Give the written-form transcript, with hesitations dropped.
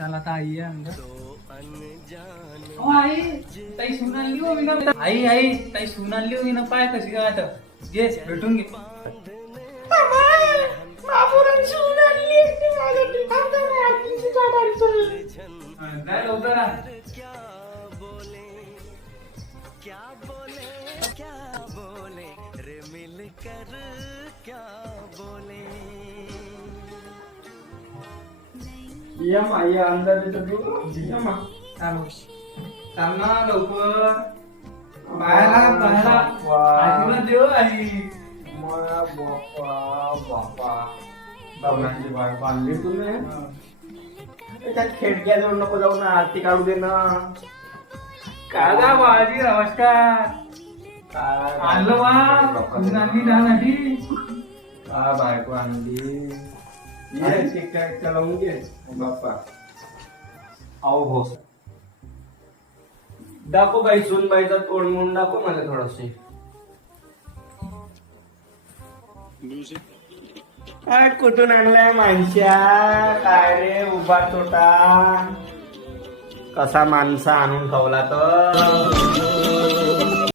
चला आता आई आहे अंदर. आई ताई सून आणली हो मी ना. आई ताई सून आणली हो मी ना. पाय कशी काय आता घे भेटून घे. काय लवकर आ. आई अंदर थांब ना लवकर. बाहेर आशीर्वाद देऊ आई. बापा बाबांची बाळ बांधली तुम्ही त्याच्यात खेडक्याजवळ नको जाऊ ना. आरती काढू दे ना. काका बाजी नमस्कार. आणलं वा सून आणली जाण्यासाठी. का बायको आणली लावून घे बाप्पा. आओ हो दाखव बाई सून बाईचा तोड म्हणून दाखव मला थोडसे. काय कुठून आणलाय माणसा. काय रे उभा तोटा कसा माणसा आणून ठेवला तर.